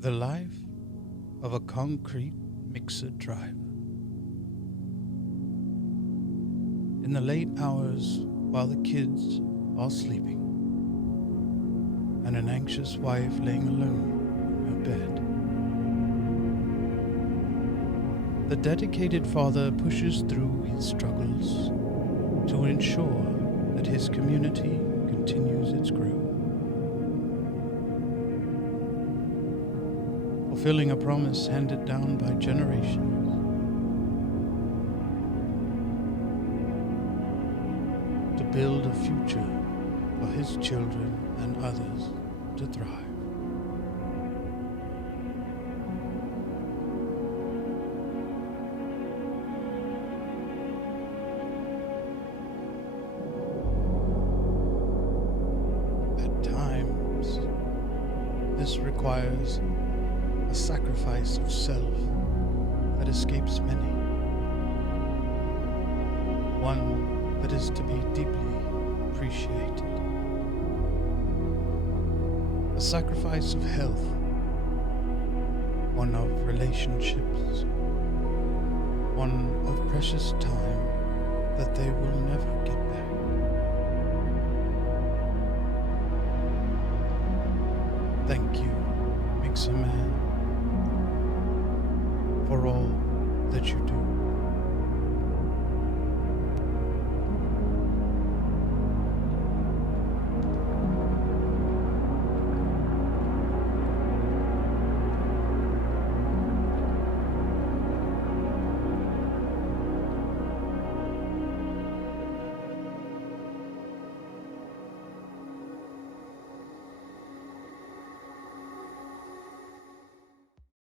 The life of a concrete mixer driver. In the late hours while the kids are sleeping and an anxious wife laying alone in her bed, the dedicated father pushes through his struggles to ensure that his community continues its growth. Fulfilling a promise handed down by generations. To build a future for his children and others to thrive. At times, this requires a sacrifice of self that escapes many, one that is to be deeply appreciated, a sacrifice of health, one of relationships, one of precious time that they will never get back. Thank you